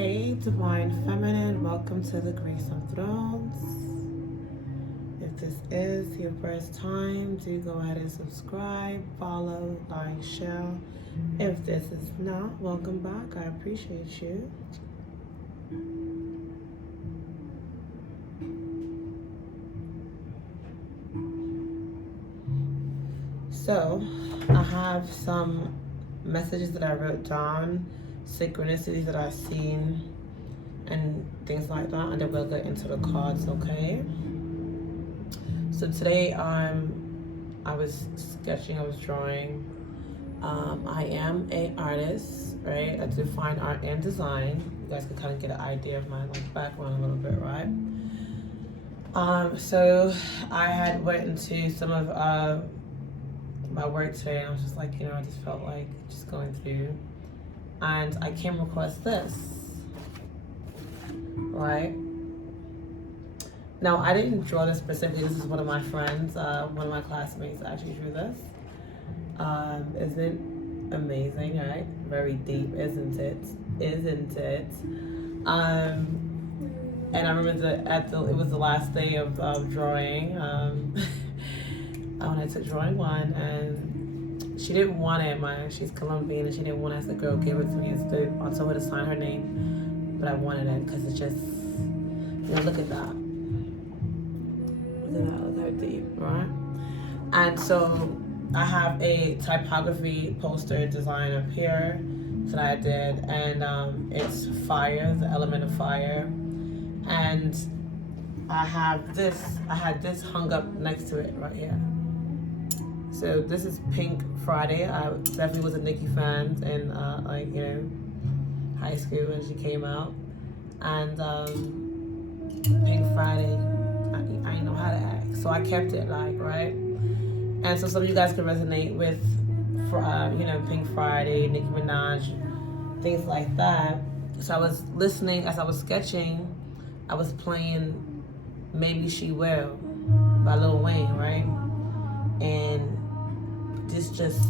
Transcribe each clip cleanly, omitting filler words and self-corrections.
Hey, Divine Feminine, welcome to the Grace of Thrones. If this is your first time, do go ahead and subscribe, follow, like, share. If this is not, welcome back. I appreciate you. So, I have some messages that I wrote down, synchronicities that I've seen, and things like that, and then we'll get into the cards, okay? So today I was sketching, I was drawing. I am an artist, right? I do fine art and design. You guys can kind of get an idea of my background a little bit, right? So I had went into some of my work today, and I was just like, I just felt like just going through, and I came across this, right? Now, I didn't draw this specifically. This is one of my friends, one of my classmates actually drew this. Isn't amazing, right? Very deep, isn't it? Isn't it? And I remember it was the last day of drawing. When I took drawing one, and she didn't want it. She's Colombian, and she didn't want it. As the girl gave it to me, I told her to sign her name, but I wanted it because it's just, look at that. Look how deep, right? And so I have a typography poster design up here that I did, and it's fire, the element of fire, and I had this hung up next to it right here. So this is Pink Friday. I definitely was a Nicki fan in high school when she came out, and Pink Friday, I didn't know how to act, so I kept it right. And so some of you guys can resonate with, Pink Friday, Nicki Minaj, things like that. So I was listening as I was sketching. I was playing "Maybe She Will" by Lil Wayne, right? And this just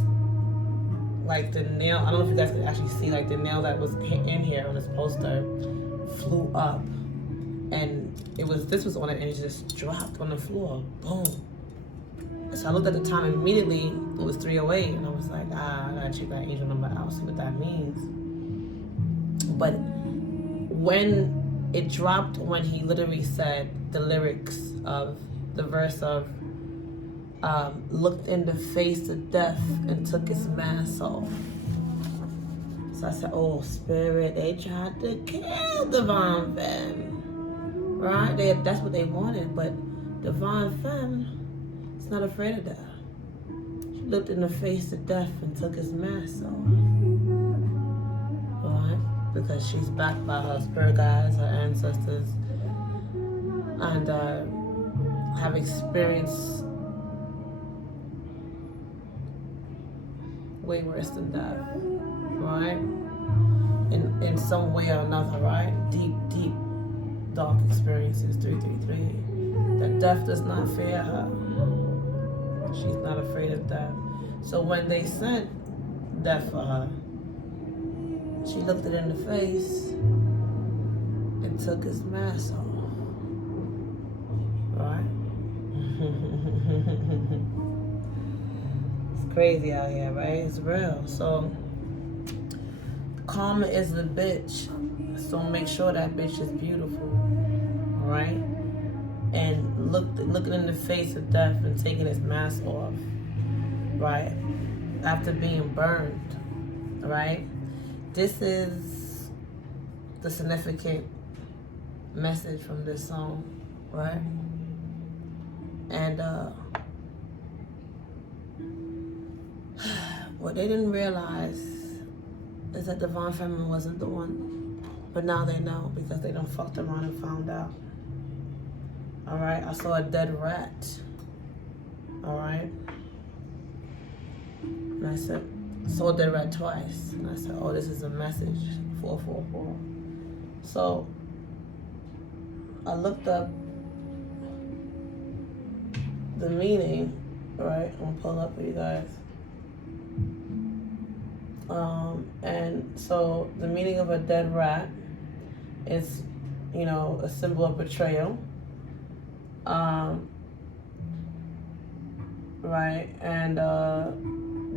like the nail. I don't know if you guys can actually see the nail that was in here on this poster flew up, and this was on it, and it just dropped on the floor. Boom. So I looked at the time, and immediately it was 3:08, and I was like, I gotta check that angel number out, see what that means. But when it dropped, when he literally said the lyrics of the verse of looked in the face of death and took his mask off. So I said, oh, spirit, they tried to kill Divine Femme, right? That's what they wanted, but Divine Femme, not afraid of that. She looked in the face of death and took his mask off. Alright? Because she's backed by her spirit guides, her ancestors, and have experienced way worse than death. Right? In some way or another, right? Deep, deep, dark experiences, 333. That death does not fear her. She's not afraid of death. So when they sent death for her, she looked it in the face and took his mask off. Right? It's crazy out here, right? It's real. So karma is the bitch. So make sure that bitch is beautiful. Right? And looking in the face of death and taking his mask off, right? After being burned, right? This is the significant message from this song, right? And what they didn't realize is that Divine Feminine wasn't the one, but now they know because they done fucked around and found out. All right, I saw a dead rat. All right, and I saw a dead rat twice, and I said, oh, this is a message, 444. So I looked up the meaning. Right, I'm gonna pull up for you guys. And so the meaning of a dead rat It's, a symbol of betrayal. Right? And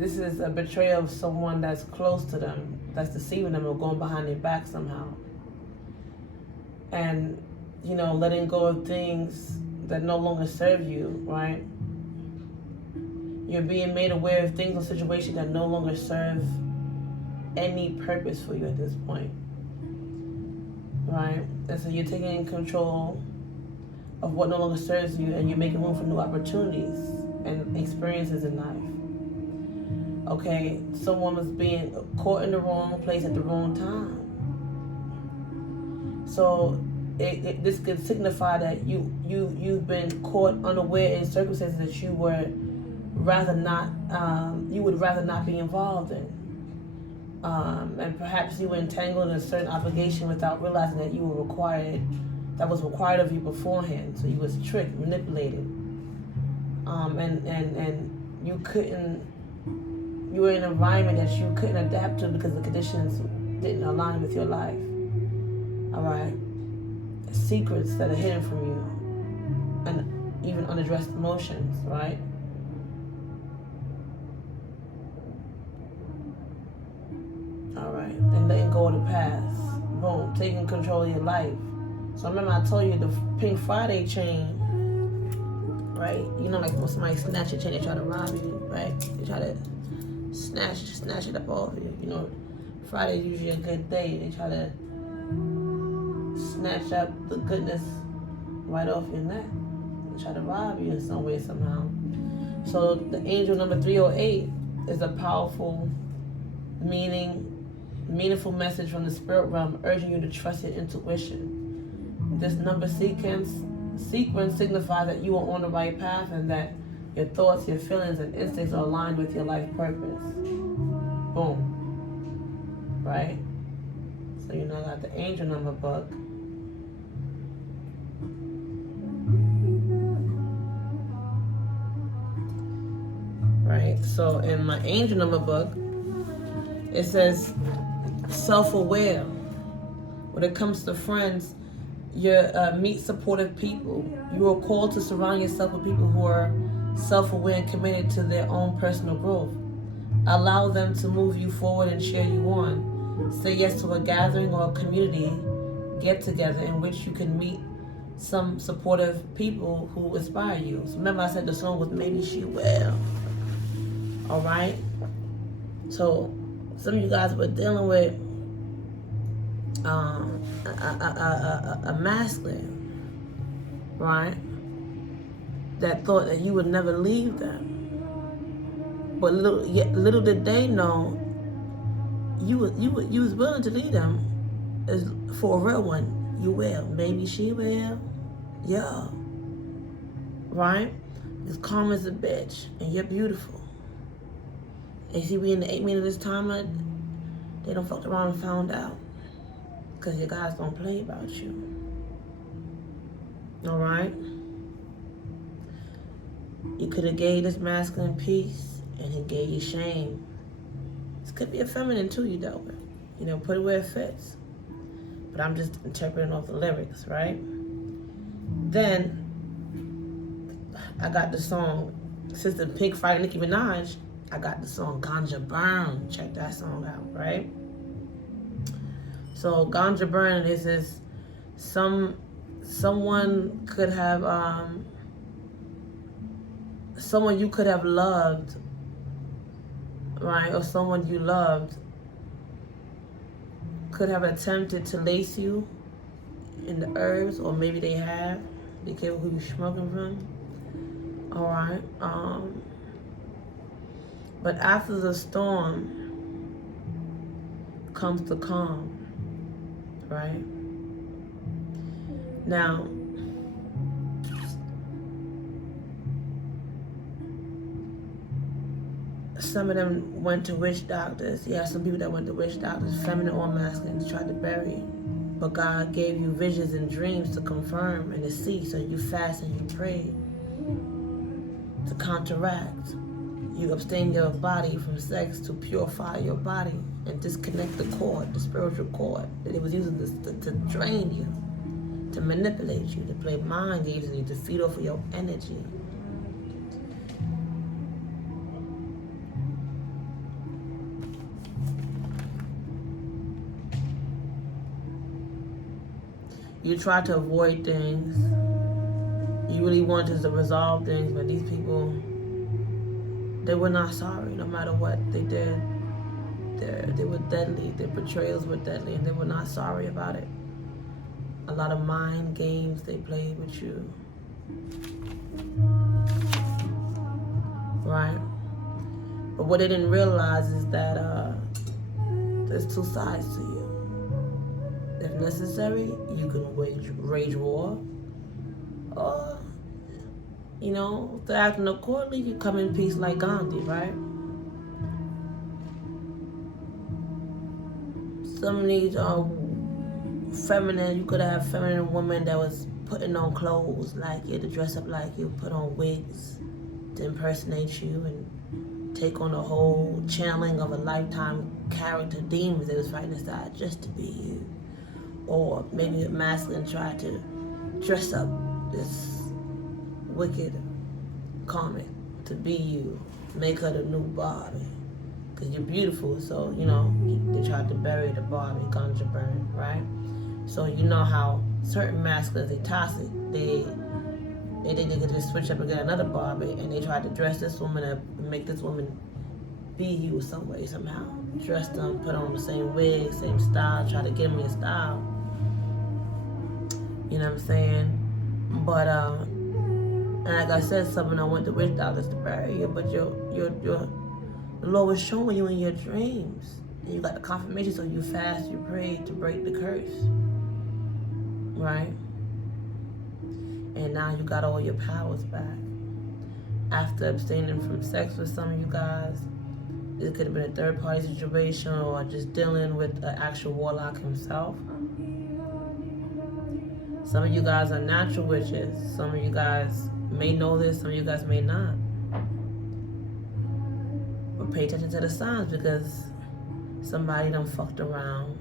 this is a betrayal of someone that's close to them, that's deceiving them or going behind their back somehow. And, letting go of things that no longer serve you, right? You're being made aware of things or situations that no longer serve any purpose for you at this point, right? And so you're taking control of what no longer serves you, and you're making room for new opportunities and experiences in life. Okay, someone was being caught in the wrong place at the wrong time. So this could signify that you've been caught unaware in circumstances that you would rather not be involved in. And perhaps you were entangled in a certain obligation without realizing that that was required of you beforehand. So you was tricked, manipulated, and you were in an environment that you couldn't adapt to because the conditions didn't align with your life. All right, secrets that are hidden from you, and even unaddressed emotions, right? All right, and letting go of the past. Boom, taking control of your life. So remember I told you the Pink Friday chain, right? Like when somebody snatch your chain, they try to rob you, right? They try to snatch it up off you. Friday's usually a good day. They try to snatch up the goodness right off your neck. They try to rob you in some way, somehow. So the angel number 308 is a powerful, meaningful message from the spirit realm urging you to trust your intuition. This number sequence signifies that you are on the right path and that your thoughts, your feelings, and instincts are aligned with your life purpose. Boom. Right? So I got the angel number book. Right? So in my angel number book, it says self-aware. When it comes to friends, you meet supportive people. You are called to surround yourself with people who are self-aware and committed to their own personal growth. Allow them to move you forward and cheer you on. Say yes to a gathering or a community get-together in which you can meet some supportive people who inspire you. So remember I said the song was Maybe She Will. All right? So some of you guys were dealing with a masculine, right? That thought that you would never leave them. But little did they know you was willing to leave them for a real one. You will. Maybe she will. Yeah. Right? As calm as a bitch. And you're beautiful. And see, we in the 8 minutes of this time, they don't fucked around and found out. Because your guys don't play about you. All right? You could have gave this masculine peace, and he gave you shame. This could be a feminine too, you know. Put it where it fits. But I'm just interpreting off the lyrics, right? Then, I got the song, since the Pink Friday Nicki Minaj, I got the song Ganja Burn. Check that song out, right? So Ganja Burn is someone could have someone you could have loved, right? Or someone you loved could have attempted to lace you in the herbs, or maybe they have. Be careful who you're smoking from. All right. But after the storm comes the calm, right? Now, some of them went to witch doctors. Yeah, some people that went to witch doctors, feminine or masculine, tried to bury you. But God gave you visions and dreams to confirm and to see, so you fast and you pray to counteract. You abstain your body from sex to purify your body and disconnect the cord, the spiritual cord that it was using to drain you, to manipulate you, to play mind games on you, to feed off of your energy. You try to avoid things. You really wanted to resolve things, but these people, they were not sorry no matter what they did. They were deadly. Their betrayals were deadly, and they were not sorry about it. A lot of mind games they played with you. Right? But what they didn't realize is that there's two sides to you. If necessary, you can wage war. Or, if they're acting accordingly, you come in peace like Gandhi, right? Some of these feminine, you could have feminine women that was putting on clothes like you, to dress up like you, put on wigs to impersonate you and take on the whole channeling of a lifetime character demons they was fighting inside just to be you. Or maybe a masculine tried to dress up this wicked comic to be you, make her the new Barbie. Because you're beautiful, so, they tried to bury the Barbie, ganja burn, right? So you know how certain masculines, they toxic, they think they could just switch up and get another Barbie, and they tried to dress this woman up and make this woman be you some way, somehow. Dress them, put on the same wig, same style, try to get them your style. You know what I'm saying? But, and like I said, some of them went to witch doctors to bury you, but the Lord was showing you in your dreams. And you got the confirmation, so you fast, you pray to break the curse. Right? And now you got all your powers back. After abstaining from sex with some of you guys, it could have been a third-party situation or just dealing with the actual warlock himself. Some of you guys are natural witches. Some of you guys may know this, some of you guys may not. But pay attention to the signs, because somebody done fucked around,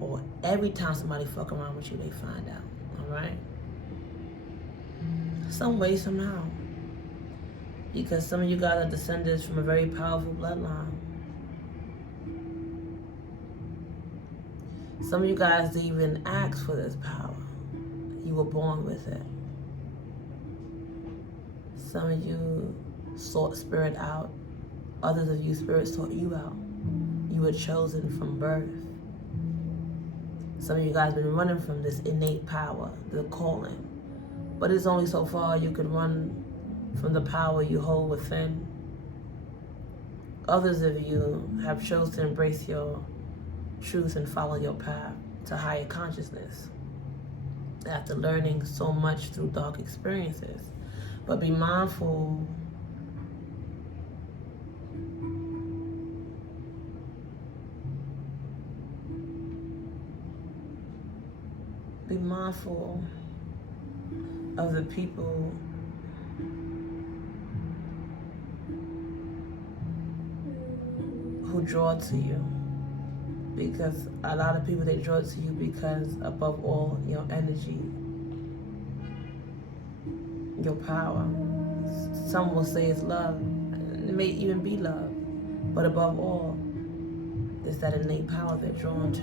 or every time somebody fuck around with you, they find out, all right? Some way, somehow. Because some of you guys are descendants from a very powerful bloodline. Some of you guys didn't even ask for this power. You were born with it. Some of you sought spirit out. Others of you, spirit sought you out. You were chosen from birth. Some of you guys been running from this innate power, the calling. But it's only so far you can run from the power you hold within. Others of you have chosen to embrace your truth and follow your path to higher consciousness after learning so much through dark experiences. But be mindful of the people who draw to you, because a lot of people, they draw to you because above all, your energy, your power. Some will say it's love, it may even be love, but above all, it's that innate power they're drawn to,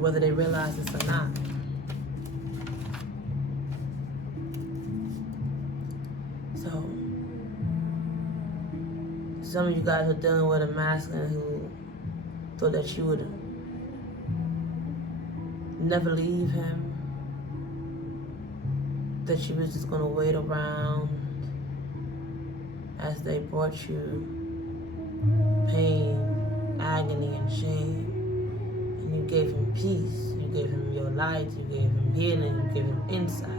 whether they realize this or not. So, some of you guys are dealing with a masculine who thought that you would never leave him, that you was just gonna wait around as they brought you pain, agony, and shame. And you gave him peace, you gave him your light, you gave him healing, you gave him insight.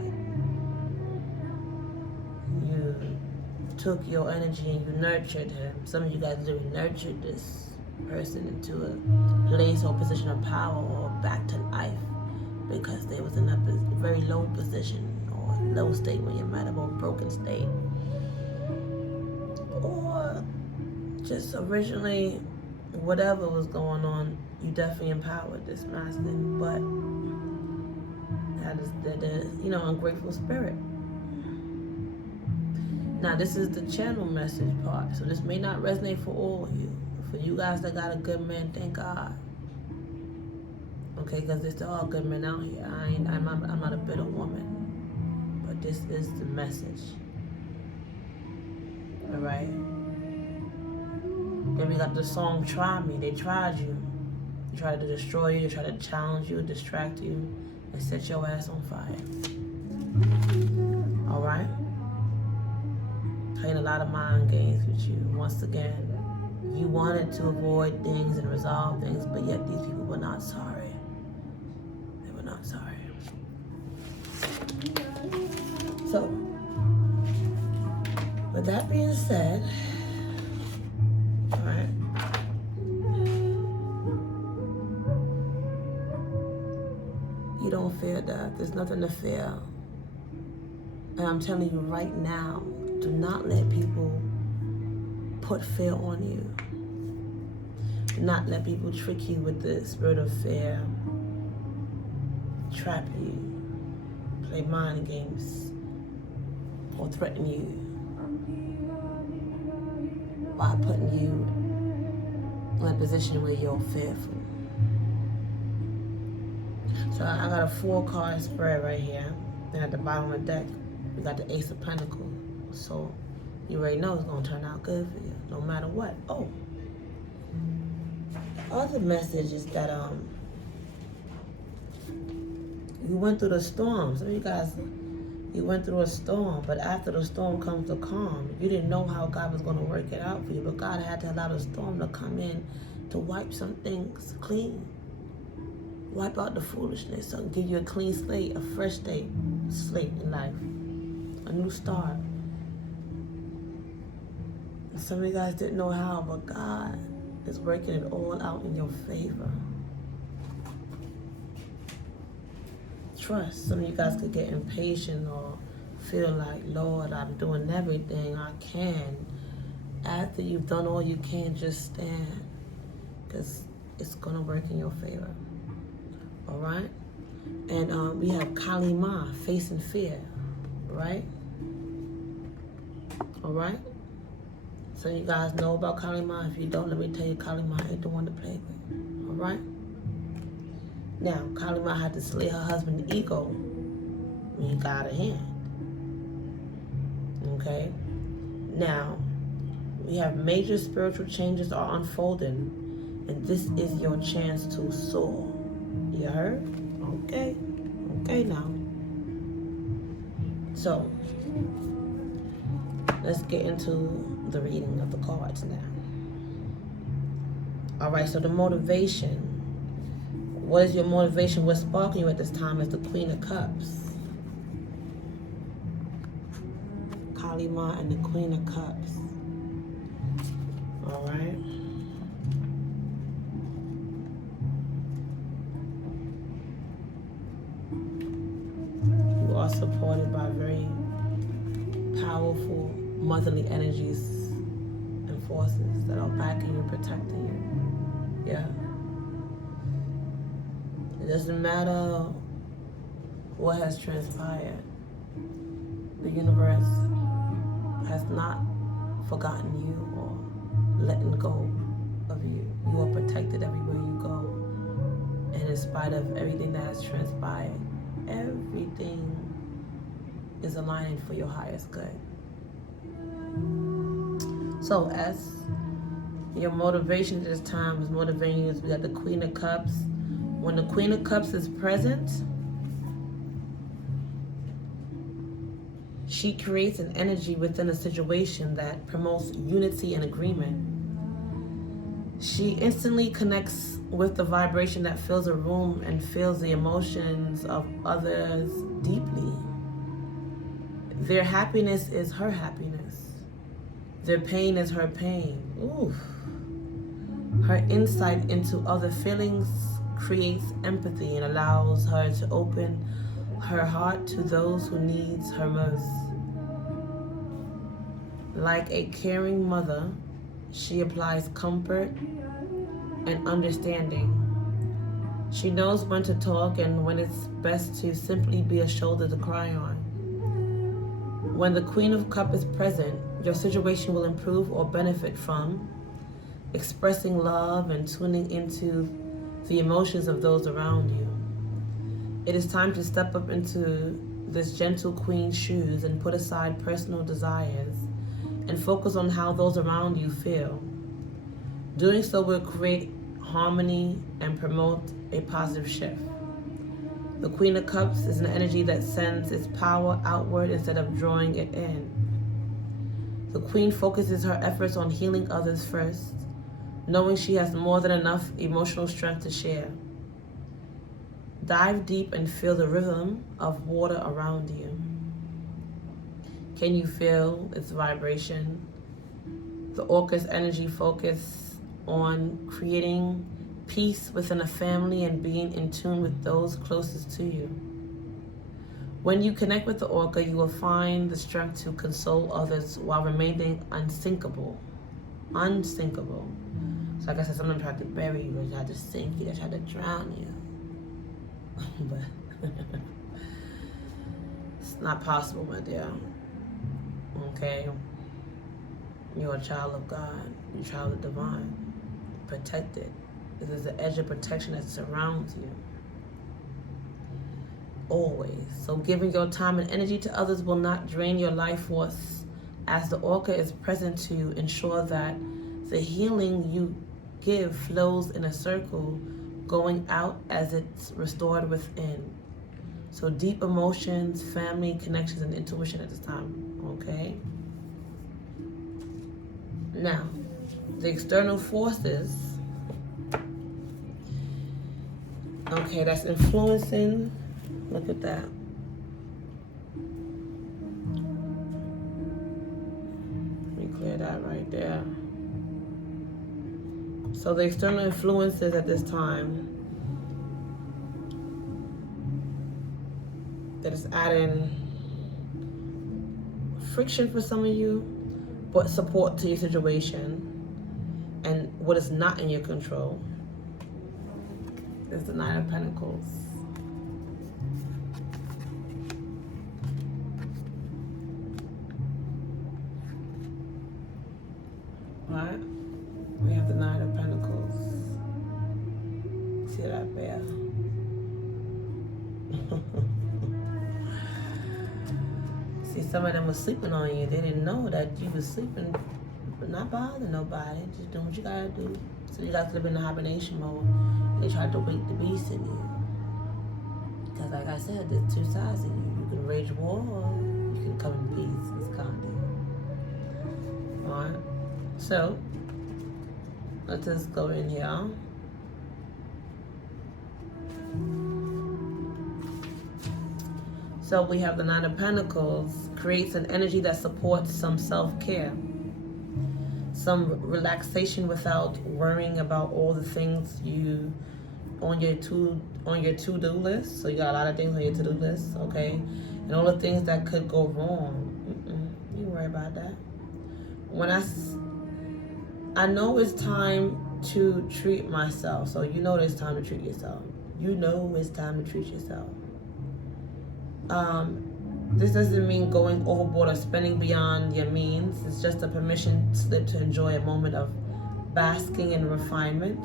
You took your energy and you nurtured him. Some of you guys literally nurtured this person into a place or position of power or back to life, because they was in a very low position or low state when you might have a broken state. or just originally whatever was going on, you definitely empowered this masculine, but that is, ungrateful spirit. Now, this is the channel message part, so this may not resonate for all of you. For you guys that got a good man, thank God. Okay, because there's all good men out here. I'm not a bitter woman, but this is the message. All right. Then we got the song "Try Me." They tried you. They tried to destroy you. They tried to challenge you, distract you, and set your ass on fire. All right. Playing a lot of mind games with you. Once again, you wanted to avoid things and resolve things, but yet these people were not sorry. They were not sorry. So, with that being said, all right, you don't fear death. There's nothing to fear. And I'm telling you right now, do not let people put fear on you. Do not let people trick you with the spirit of fear, trap you, play mind games, or threaten you by putting you in a position where you're fearful. So I got a 4-card spread right here. And at the bottom of the deck, we got the Ace of Pentacles. So you already know it's going to turn out good for you, no matter what. Oh, the other message is that you went through the storm. Some of you guys, you went through a storm, but after the storm comes the calm. You didn't know how God was going to work it out for you, but God had to allow the storm to come in to wipe some things clean. Wipe out the foolishness, so give you a clean slate, a fresh slate in life, a new start. And some of you guys didn't know how, but God is working it all out in your favor. Trust. Some of you guys could get impatient or feel like, Lord, I'm doing everything I can. After you've done all you can, just stand, because it's going to work in your favor. All right? And we have Kali Ma, facing fear, right? All right? So you guys know about Kali Ma. If you don't, let me tell you, Kali Ma ain't the one to play with. All right? Now, Kali Ma had to slay her husband's ego when he got out of hand. Okay? Now, we have major spiritual changes are unfolding, and this is your chance to soar. You heard? Okay. Okay now. So, let's get into the reading of the cards now. All right, so the motivation. What is your motivation? What's sparking you at this time is the Queen of Cups. Kali Ma and the Queen of Cups. All right. You are supported by very powerful motherly energies and forces that are backing you, protecting you. Yeah. It doesn't matter what has transpired. The universe has not forgotten you or letting go of you. You are protected everywhere you go. And in spite of everything that has transpired, everything is aligning for your highest good. So as your motivation at this time is motivating you, we got the Queen of Cups. When the Queen of Cups is present, she creates an energy within a situation that promotes unity and agreement. She instantly connects with the vibration that fills a room and feels the emotions of others deeply. Their happiness is her happiness. Their pain is her pain. Ooh. Her insight into other feelings creates empathy and allows her to open her heart to those who needs her most. Like a caring mother, she applies comfort and understanding. She knows when to talk and when it's best to simply be a shoulder to cry on. When the Queen of Cups is present, your situation will improve or benefit from expressing love and tuning into the emotions of those around you. It is time to step up into this gentle queen's shoes and put aside personal desires and focus on how those around you feel. Doing so will create harmony and promote a positive shift. The Queen of Cups is an energy that sends its power outward instead of drawing it in. The Queen focuses her efforts on healing others first, knowing she has more than enough emotional strength to share. Dive deep and feel the rhythm of water around you. Can you feel its vibration? The orca's energy focus on creating peace within a family and being in tune with those closest to you. When you connect with the orca, you will find the strength to console others while remaining unsinkable. Unsinkable. So like I said, someone tried to bury you, they tried to sink you, they tried to drown you. But it's not possible, my dear. Okay? You're a child of God. You're a child of divine. Protected. There's an edge of protection that surrounds you. Always. So giving your time and energy to others will not drain your life force, as the orca is present to ensure that the healing you give flows in a circle, going out as it's restored within. So deep emotions, family connections, and intuition at this time. Okay? Now, the external forces, okay, that's influencing. Look at that. Let me clear that right there. So the external influences at this time that is adding friction for some of you, but support to your situation. And what is not in your control is the Nine of Pentacles. Right? We have the Nine of Pentacles. See that bear? See, some of them were sleeping on you. They didn't know that you was sleeping, but not bothering nobody. Just doing what you gotta do. So you guys live in the hibernation mode. They tried to wake the beast in you. Because like I said, there's two sides of you. You can rage war or you can come in peace. It's Gandhi. Alright? So, let's just go in here. So we have the Nine of Pentacles, creates an energy that supports some self-care, some relaxation without worrying about all the things you on your to-do list. So you got a lot of things on your to-do list, okay? And all the things that could go wrong. You don't worry about that. When I know it's time to treat myself. So you know it's time to treat yourself. You know it's time to treat yourself. This doesn't mean going overboard or spending beyond your means. It's just a permission slip to enjoy a moment of basking in refinement.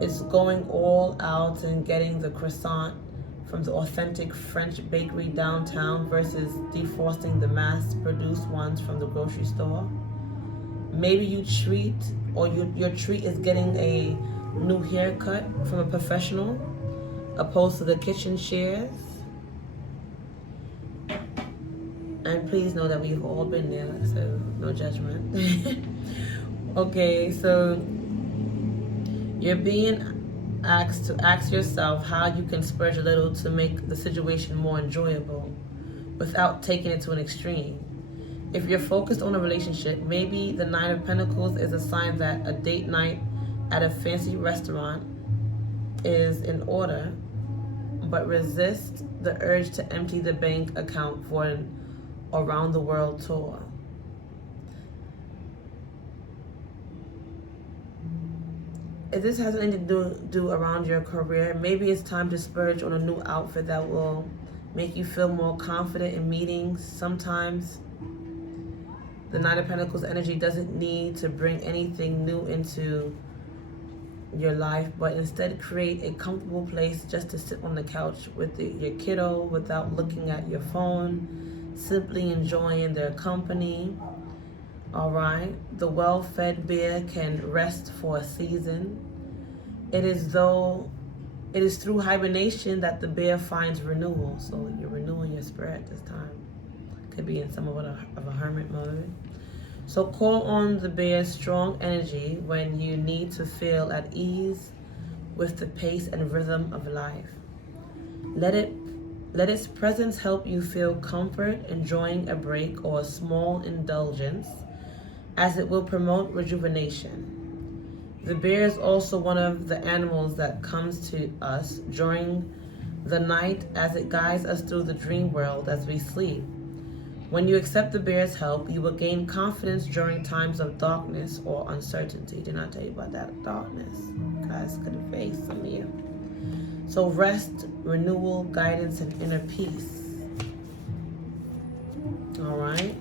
It's going all out and getting the croissant from the authentic French bakery downtown versus defrosting the mass-produced ones from the grocery store. Maybe you treat, or your treat is getting a new haircut from a professional opposed to the kitchen shares. And please know that we've all been there, so no judgment. Okay, so you're being asked to ask yourself how you can splurge a little to make the situation more enjoyable without taking it to an extreme. If you're focused on a relationship, maybe the Nine of Pentacles is a sign that a date night at a fancy restaurant is in order, but resist the urge to empty the bank account for an around the world tour. if this has anything to do around your career, maybe it's time to splurge on a new outfit that will make you feel more confident in meetings. Sometimes the Knight of Pentacles energy doesn't need to bring anything new into your life, but instead create a comfortable place just to sit on the couch with your kiddo without looking at your phone, simply enjoying their company. All right, the well-fed bear can rest for a season. It is through hibernation that the bear finds renewal. So you're renewing your spirit this time. Could be in somewhat of a hermit mode. So call on the bear's strong energy when you need to feel at ease with the pace and rhythm of life. Let its presence help you feel comfort, enjoying a break or a small indulgence, as it will promote rejuvenation. The bear is also one of the animals that comes to us during the night as it guides us through the dream world as we sleep. When you accept the bear's help, you will gain confidence during times of darkness or uncertainty. Did not tell you about that darkness. Guys could face some of you. So rest, renewal, guidance, and inner peace. All right,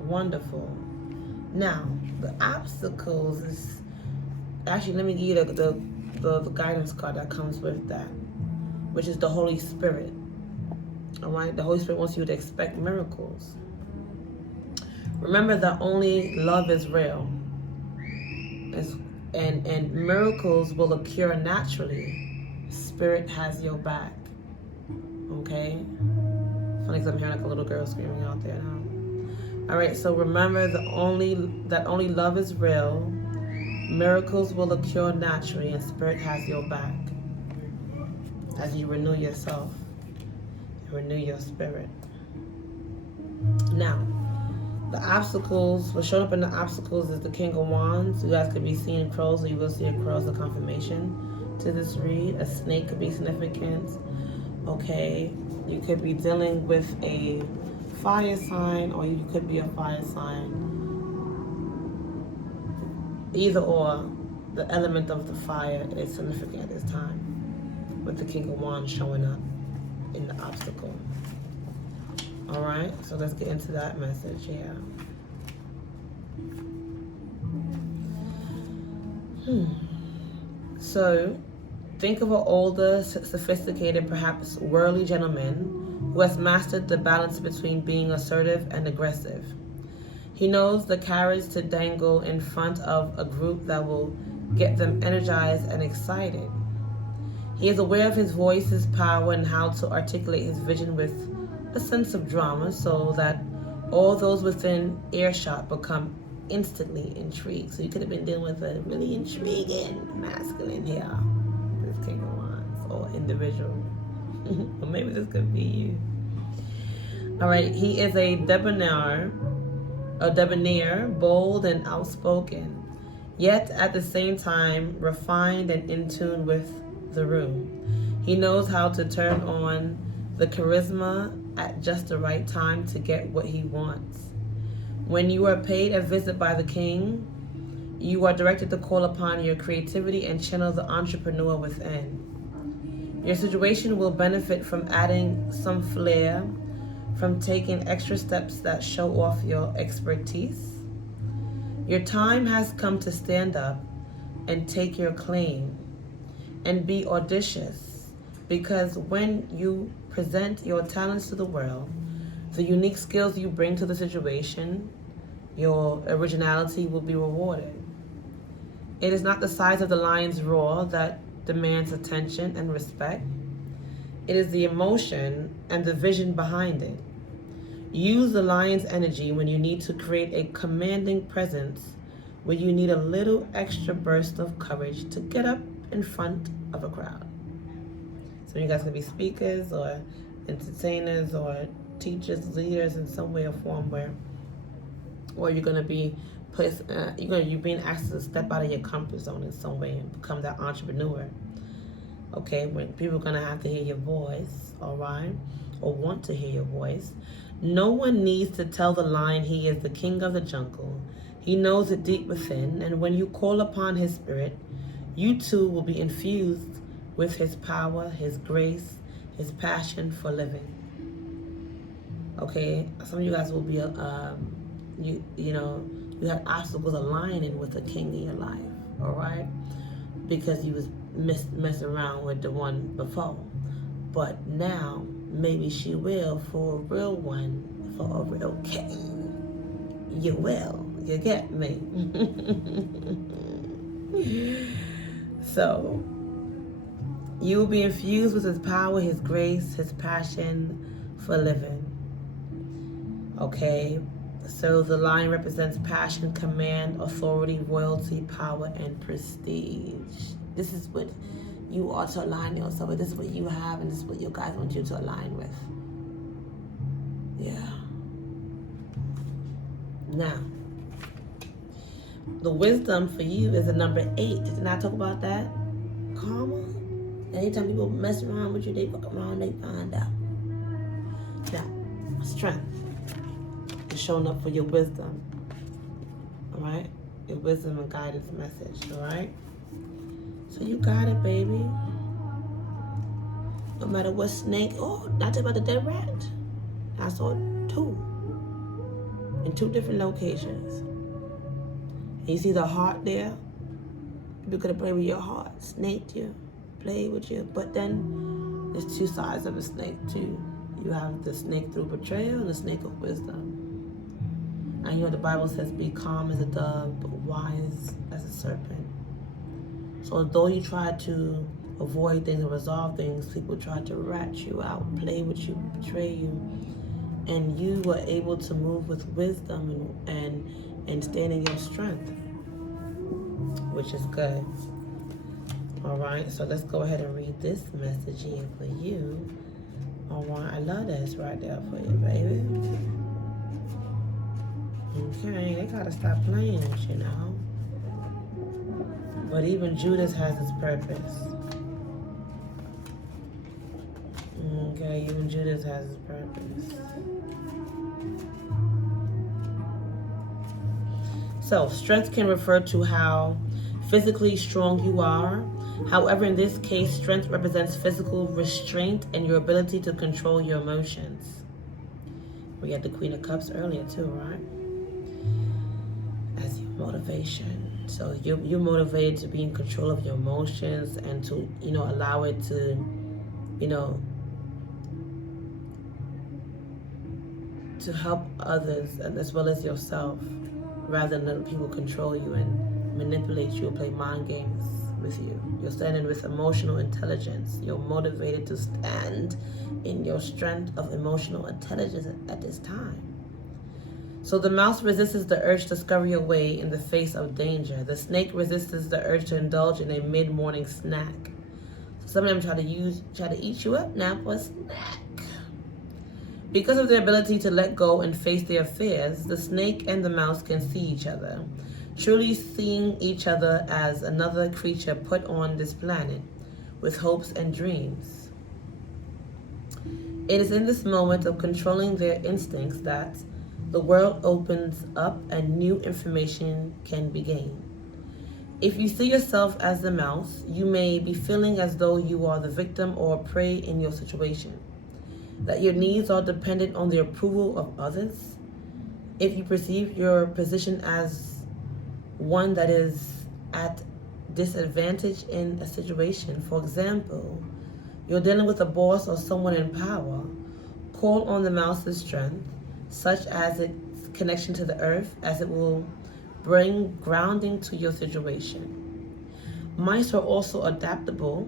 wonderful. Now, the obstacles is actually, let me give you the guidance card that comes with that, which is the Holy Spirit. All right, the Holy Spirit wants you to expect miracles. Remember that only love is real, and miracles will occur naturally. Spirit has your back. Okay? Funny because I'm hearing like a little girl screaming out there now. All right, so remember that only love is real. Miracles will occur naturally, and Spirit has your back as you renew yourself, renew your spirit. Now, the obstacles, what's showing up in the obstacles is the King of Wands. You guys could be seeing crows, or you will see a crow as a confirmation to this read. A snake could be significant. Okay, you could be dealing with a fire sign, or you could be a fire sign. Either or, the element of the fire is significant at this time, with the King of Wands showing up in the obstacle. All right, so let's get into that message here. So, think of an older, sophisticated, perhaps worldly gentleman who has mastered the balance between being assertive and aggressive. He knows the carrots to dangle in front of a group that will get them energized and excited. He is aware of his voice's power and how to articulate his vision with a sense of drama so that all those within earshot become instantly intrigued. So you could have been dealing with a really intriguing masculine here, this King of Wands, or individual. Or maybe this could be you. All right, he is a debonair, bold and outspoken, yet at the same time refined and in tune with the room. He knows how to turn on the charisma at just the right time to get what he wants. When you are paid a visit by the king, you are directed to call upon your creativity and channel the entrepreneur within. Your situation will benefit from adding some flair, from taking extra steps that show off your expertise. Your time has come to stand up and take your claim and be audacious, because when you present your talents to the world, the unique skills you bring to the situation, your originality will be rewarded. It is not the size of the lion's roar that demands attention and respect. It is the emotion and the vision behind it. Use the lion's energy when you need to create a commanding presence, when you need a little extra burst of courage to get up in front of a crowd. So you guys can be speakers or entertainers or teachers, leaders in some way or form, or you're gonna be you're being asked to step out of your comfort zone in some way and become that entrepreneur. Okay, when people are gonna have to hear your voice, all right, or want to hear your voice. No one needs to tell the lion he is the king of the jungle. He knows it deep within, and when you call upon his spirit, You too will be infused with his power, his grace, his passion for living. Okay, some of you guys will be, you had obstacles aligning with the king in your life, all right? Because you was messing around with the one before. But now, maybe she will for a real one, for a real king. You will. You get me? So, you will be infused with his power, his grace, his passion for living. Okay? So the lion represents passion, command, authority, royalty, power, and prestige. This is what you ought to align yourself with. This is what you have, and this is what you guys want you to align with. Yeah. Now, the wisdom for you is the number 8. Didn't I talk about that? Karma. Anytime people mess around with you, they fuck around, they find out. Now, strength is showing up for your wisdom. All right? Your wisdom and guidance message. All right? So you got it, baby. No matter what snake. Oh, not about the dead rat. I saw 2 in 2 different locations. And you see the heart there? People could have played with your heart, snaked you, played with you. But then there's 2 sides of a snake too. You have the snake through betrayal and the snake of wisdom. And you know the Bible says, be calm as a dove, but wise as a serpent. So though you try to avoid things and resolve things, people try to rat you out, play with you, betray you. And you were able to move with wisdom and stand in your strength, which is good. All right, so let's go ahead and read this message here for you. All right, I love this right there for you, baby. Okay, they gotta stop playing with you now. But even Judas has its purpose. Okay, even Judas has its purpose. So, strength can refer to how physically strong you are. However, in this case, strength represents physical restraint and your ability to control your emotions. We had the Queen of Cups earlier too, right? As your motivation. So you're motivated to be in control of your emotions and to, allow it to, to help others as well as yourself, rather than letting people control you and manipulate you or play mind games with you. You're standing with emotional intelligence. You're motivated to stand in your strength of emotional intelligence at this time. So the mouse resists the urge to scurry away in the face of danger. The snake resists the urge to indulge in a mid-morning snack. So some of them try to eat you up now for a snack. Because of their ability to let go and face their fears, the snake and the mouse can see each other, truly seeing each other as another creature put on this planet with hopes and dreams. It is in this moment of controlling their instincts that the world opens up and new information can be gained. If you see yourself as the mouse, you may be feeling as though you are the victim or prey in your situation, that your needs are dependent on the approval of others. If you perceive your position as one that is at disadvantage in a situation, for example, you're dealing with a boss or someone in power, call on the mouse's strength, such as its connection to the earth, as it will bring grounding to your situation. Mice are also adaptable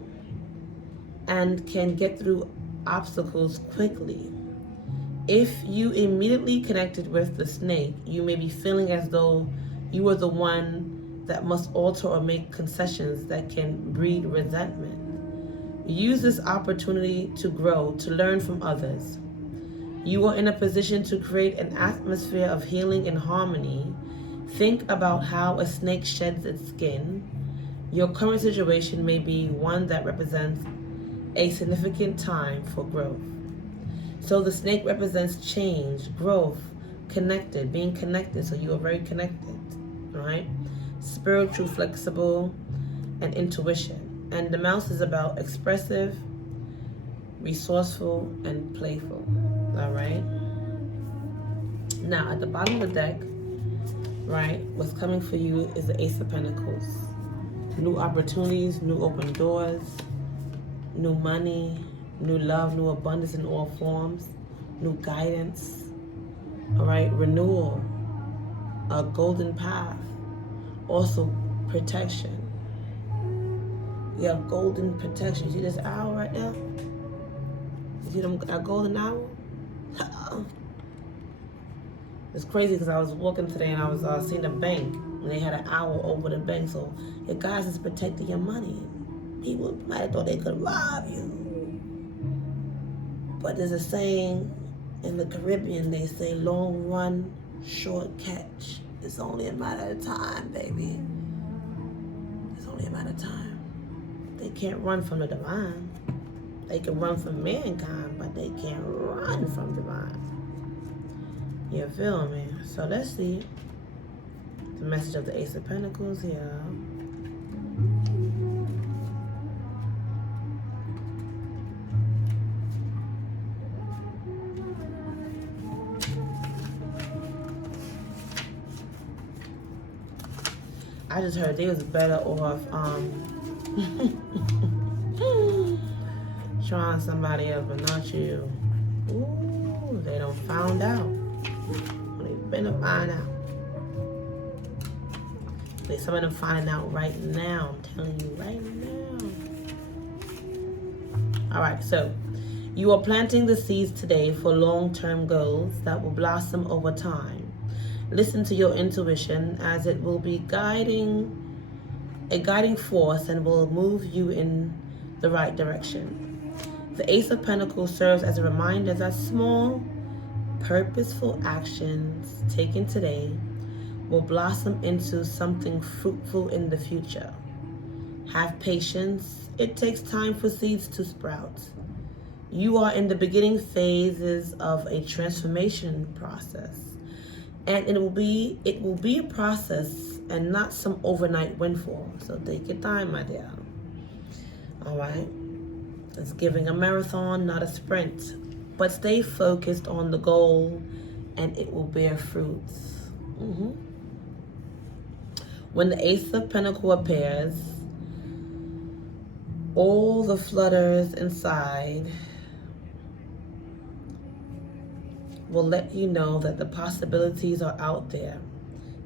and can get through obstacles quickly. If you immediately connected with the snake, you may be feeling as though you are the one that must alter or make concessions that can breed resentment. Use this opportunity to grow, to learn from others. You are in a position to create an atmosphere of healing and harmony. Think about how a snake sheds its skin. Your current situation may be one that represents a significant time for growth. So the snake represents change, growth, connected, being connected. So you are very connected, all right? Spiritual, flexible, and intuition. And the mouse is about expressive, resourceful, and playful. All right. Now, at the bottom of the deck, right, what's coming for you is the Ace of Pentacles. New opportunities, new open doors, new money, new love, new abundance in all forms, new guidance, all right, renewal, a golden path, also protection. You have golden protection. You see this owl right there? You see that golden owl? It's crazy because I was walking today and I was seeing a bank and they had an owl over the bank. So your guys is protecting your money. People might have thought they could rob you. But there's a saying in the Caribbean, they say long run, short catch. It's only a matter of time, baby. It's only a matter of time. They can't run from the divine. They can run from mankind, but they can't run from divine. You feel me? So let's see the message of the Ace of Pentacles here. I just heard they was better off trying somebody else, but not you. Ooh, they done found out. They've been to find out. Some of them finding out right now. I'm telling you right now. All right, so you are planting the seeds today for long-term goals that will blossom over time. Listen to your intuition as it will be a guiding force and will move you in the right direction. The Ace of Pentacles serves as a reminder that small, purposeful actions taken today will blossom into something fruitful in the future. Have patience. It takes time for seeds to sprout. You are in the beginning phases of a transformation process. And it will be a process and not some overnight windfall. So take your time, my dear. All right? It's giving a marathon, not a sprint. But stay focused on the goal and it will bear fruits. When the Ace of Pentacles appears, all the flutters inside will let you know that the possibilities are out there,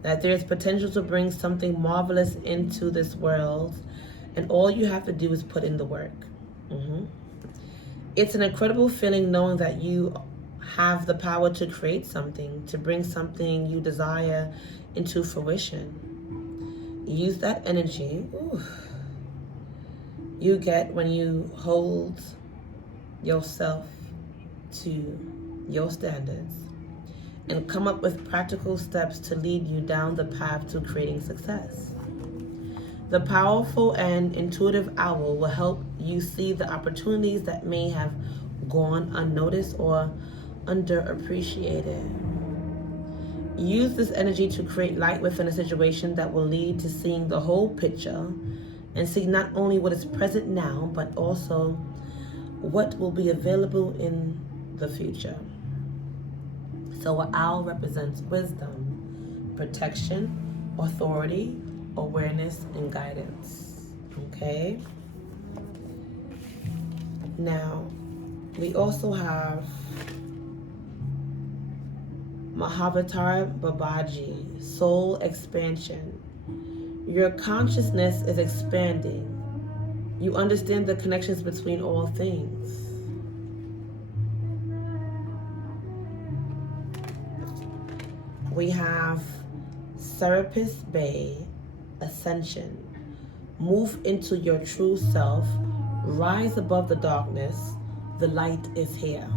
that there's potential to bring something marvelous into this world, and all you have to do is put in the work. It's an incredible feeling knowing that you have the power to create something, to bring something you desire into fruition. Use that energy you get when you hold yourself to your standards and come up with practical steps to lead you down the path to creating success. The powerful and intuitive owl will help you see the opportunities that may have gone unnoticed or underappreciated. Use this energy to create light within a situation that will lead to seeing the whole picture and see not only what is present now, but also what will be available in the future. So an owl represents wisdom, protection, authority, awareness, and guidance. Okay? Now, we also have Mahavatar Babaji, soul expansion. Your consciousness is expanding. You understand the connections between all things. We have Serapis Bay, ascension. Move into your true self. Rise above the darkness. The light is here.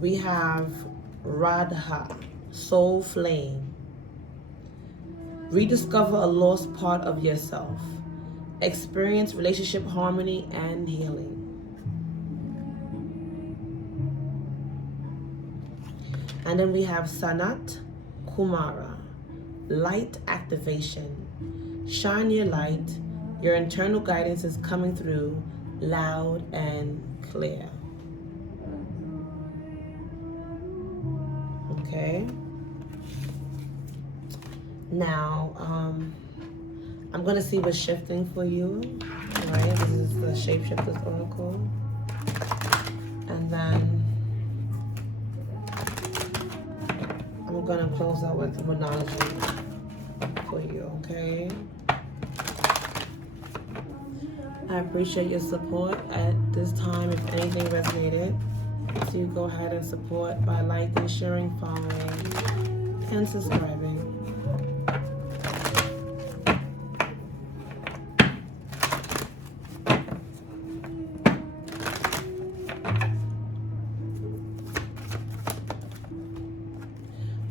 We have Radha, soul flame. Rediscover a lost part of yourself. Experience relationship harmony and healing. And then we have Sanat Kumara, light activation. Shine your light. Your internal guidance is coming through loud and clear. Okay. Now, I'm going to see what's shifting for you. All right. This is the Shapeshifters Oracle. And then I'm going to close out with Monology for you, okay? I appreciate your support at this time. If anything resonated, so you go ahead and support by liking, sharing, following, and subscribing.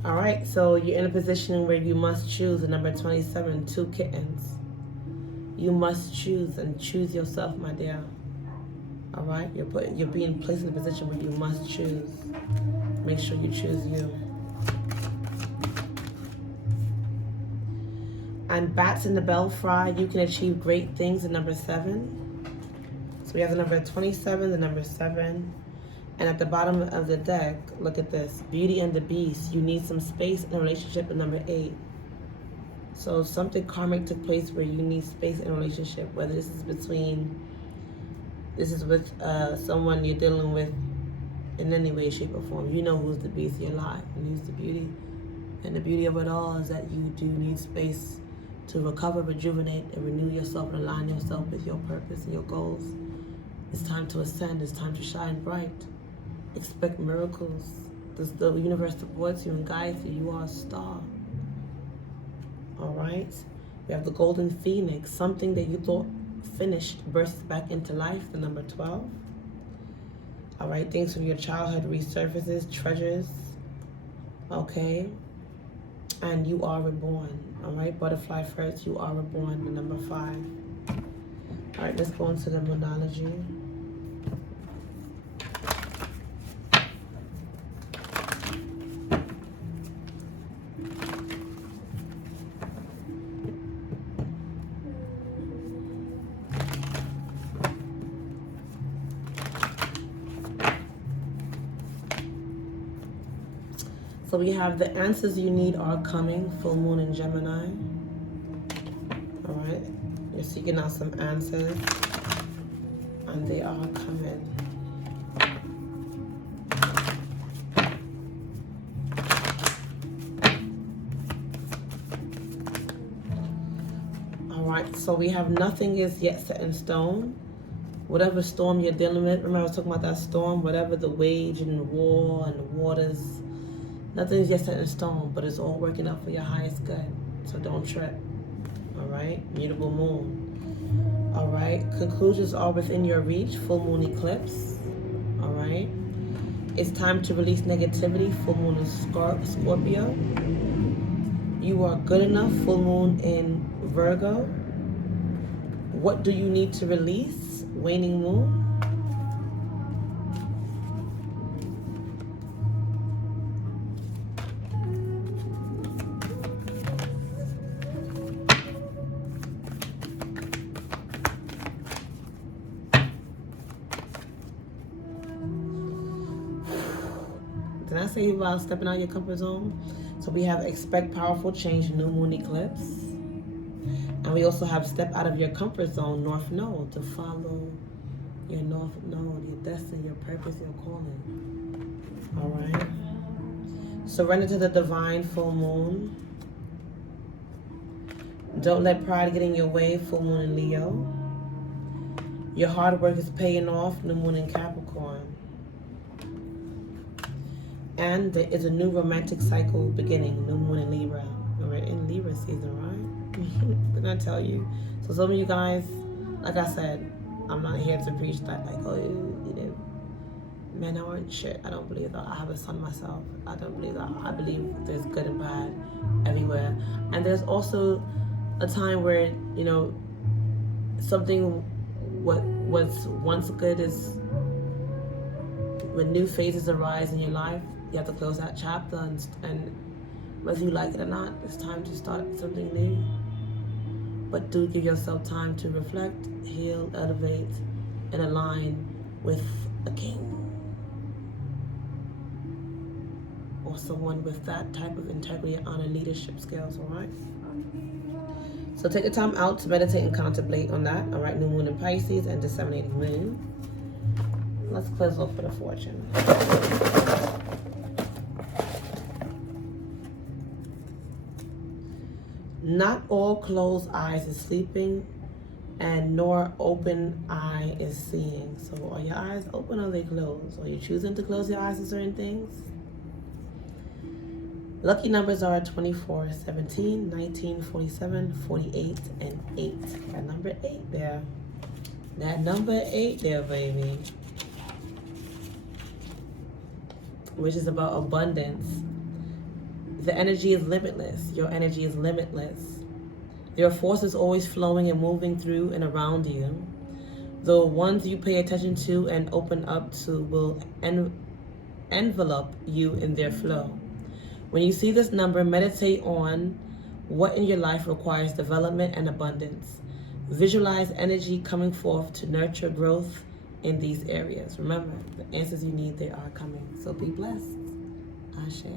All right, so you're in a position where you must choose the number 27, 2 kittens. You must choose and choose yourself, my dear. All right, you're being placed in a position where you must choose. Make sure you choose you. And bats in the belfry, you can achieve great things, the number 7. So we have the number 27, the number 7. And at the bottom of the deck, look at this. Beauty and the Beast. You need some space in a relationship with number 8. So something karmic took place where you need space in a relationship, whether this is with someone you're dealing with in any way, shape, or form. You know who's the beast in your life and who's the beauty. And the beauty of it all is that you do need space to recover, rejuvenate, and renew yourself and align yourself with your purpose and your goals. It's time to ascend. It's time to shine bright. Expect miracles. The universe supports you and guides you. You are a star. All right. We have the golden phoenix. Something that you thought finished bursts back into life. The number 12. All right. Things from your childhood resurfaces. Treasures. Okay. And you are reborn. All right. Butterfly first. You are reborn. The number 5. All right. Let's go into the monology. So we have the answers you need are coming, full moon in Gemini. All right, you're seeking out some answers and they are coming. All right, so we have nothing is yet set in stone. Whatever storm you're dealing with, remember I was talking about that storm, whatever the wage and war and the waters, nothing's yet set in stone, but it's all working out for your highest good. So don't trip. All right? Mutable moon. All right? Conclusions are within your reach. Full moon eclipse. All right? It's time to release negativity. Full moon in Scorpio. You are good enough. Full moon in Virgo. What do you need to release? Waning moon. Did I say about stepping out of your comfort zone? So we have expect powerful change, new moon eclipse. And we also have step out of your comfort zone, north node, to follow your north node, your destiny, your purpose, your calling. All right. Surrender to the divine, full moon. Don't let pride get in your way, full moon in Leo. Your hard work is paying off, new moon in Capricorn. And there is a new romantic cycle beginning, new moon in Libra. We're in Libra season, right? Didn't I tell you? So some of you guys, like I said, I'm not here to preach that, like, oh, you know, men aren't shit. I don't believe that. I have a son myself. I don't believe that. I believe there's good and bad everywhere. And there's also a time where, you know, something what was once good is, when new phases arise in your life, You have to close that chapter, and whether you like it or not, it's time to start something new. But do give yourself time to reflect, heal, elevate, and align with a king or someone with that type of integrity, honor, leadership skills, all right? So take the time out to meditate and contemplate on that, all right? New moon in Pisces and disseminating moon. Let's close off with a fortune. Not all closed eyes is sleeping, and nor open eye is seeing. So are your eyes open or are they closed? Are you choosing to close your eyes to certain things? Lucky numbers are 24, 17, 19, 47, 48, and 8. That number 8 there. That number 8 there, baby. Which is about abundance. The energy is limitless. Your energy is limitless. There are forces always flowing and moving through and around you. The ones you pay attention to and open up to will envelop you in their flow. When you see this number, meditate on what in your life requires development and abundance. Visualize energy coming forth to nurture growth in these areas. Remember, the answers you need, they are coming. So be blessed. Ashe.